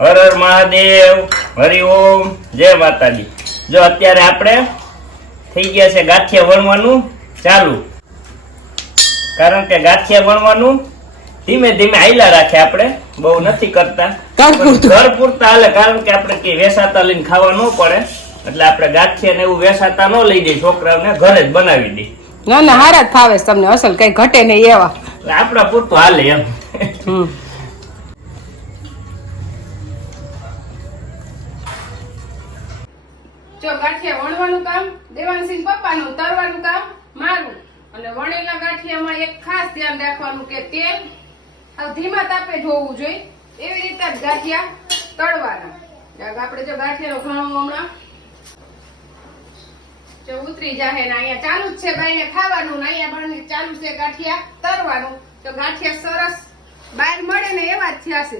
હર હર મહાદેવ, હરિઓમ, જય માતાજી। જો અત્યારે આપણે થઈ ગયા છે ગાંઠિયા વણવાનું ચાલુ, કારણ કે ગાંઠિયા વણવાનું ધીમે ધીમે હાલ્યા રાખે, આપણે બહુ નથી કરતા, ઘર પૂરતા હાલે, કારણ કે આપણે કે વેસાતા લઈને ખાવા ન પડે, એટલે આપણે ગાંઠિયા ને એવું વેસાતા ન લઈ દઈએ, છોકરાઓને ઘરે જ બનાવી દઈએ। ના ના હારા જ ફાવે તમને, અસલ કઈ ઘટે નહીં એવા, આપડા પૂરતું હાલે એમ। જો ગાંઠિયા વણવાનું કામ દેવાંશી પપ્પાનું, તરવાનું કામ મારું। અને વણેલા ગાંઠિયામાં એક ખાસ ધ્યાન રાખવાનું કે તેલ આ ધીમા તાપે જોવું જોઈએ, એવી રીતે જ ગાંઠિયા તળવાના। આપણે જો ગાંઠિયાનો ઘણો હમણાં જો ઉતરી જાહે ને અહીંયા ચાલુ જ છે બાઈને ખાવાનું, ને અહીંયા બની ચાલુ છે ગાંઠિયા તરવાનું। તો ગાંઠિયા સરસ બહાર મળે ને એવા જ થયા છે।